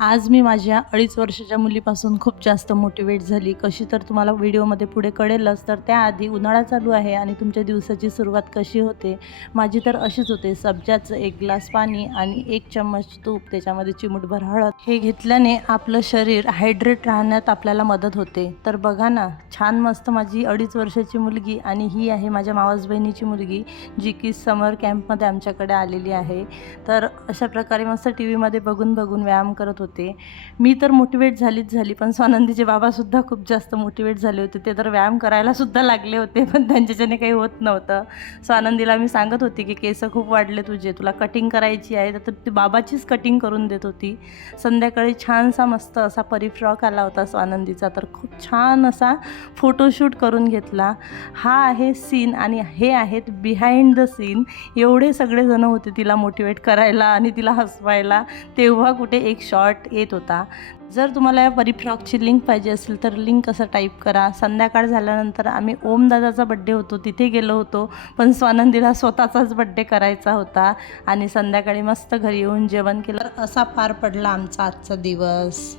आज मी माझ्या 2.5 वर्षाच्या मुलीपासून खूप जास्त मोटिवेट झाली. कशी तर तुम्हाला व्हिडिओमध्ये पुढे कळेलच. तर त्याआधी उन्हाळा चालू आहे आणि तुमच्या दिवसाची सुरुवात कशी होते? माझी तर अशीच होते. सब्जाचं 1 ग्लास पाणी आणि 1 चम्मच तूप, त्याच्यामध्ये चिमूटभर हळद हे घेतल्याने आपलं शरीर हायड्रेट राहण्यात आपल्याला मदत होते. तर बघा ना, छान मस्त माझी 2.5 वर्षाची मुलगी आणि ही आहे माझ्या मावस बहिणीची मुलगी, जी की समर कॅम्पमध्ये आमच्याकडे आलेली आहे. तर अशा प्रकारे मस्त टी व्हीमध्ये बघून व्यायाम करत होते. मी तर मोटिवेट झाली, पण स्वानंदीचे बाबासुद्धा खूप जास्त मोटिवेट झाले होते. ते तर व्यायाम करायलासुद्धा लागले होते, पण त्यांच्याच्याने काही होत नव्हतं. स्वानंदीला मी सांगत होती की केस खूप वाढले तुझे, तुला कटिंग करायची आहे, तर ती बाबाचीच कटिंग करून देत होती. संध्याकाळी छानसा मस्त असा फ्रॉक आला होता स्वानंदीचा, तर खूप छान असा फोटोशूट करून घेतला. हा आहे सीन आणि हे आहेत बिहाइंड द सीन. एवढे सगळेजण होते तिला मोटिवेट करायला आणि तिला हसवायला. तेव्हा कुठे एक शॉट येत होता. जर तुम्हाला या फ्रॉकची लिंक पाहिजे असेल तर लिंक असं टाईप करा. संध्याकाळ झाल्यानंतर आम्ही ओमदादाचा बड्डे होतो तिथे गेलो होतो, पण स्वानंदीला स्वतःचाच बड्डे करायचा होता आणि संध्याकाळी मस्त घरी येऊन जेवण केलं. असा पार पडला आमचा आजचा दिवस.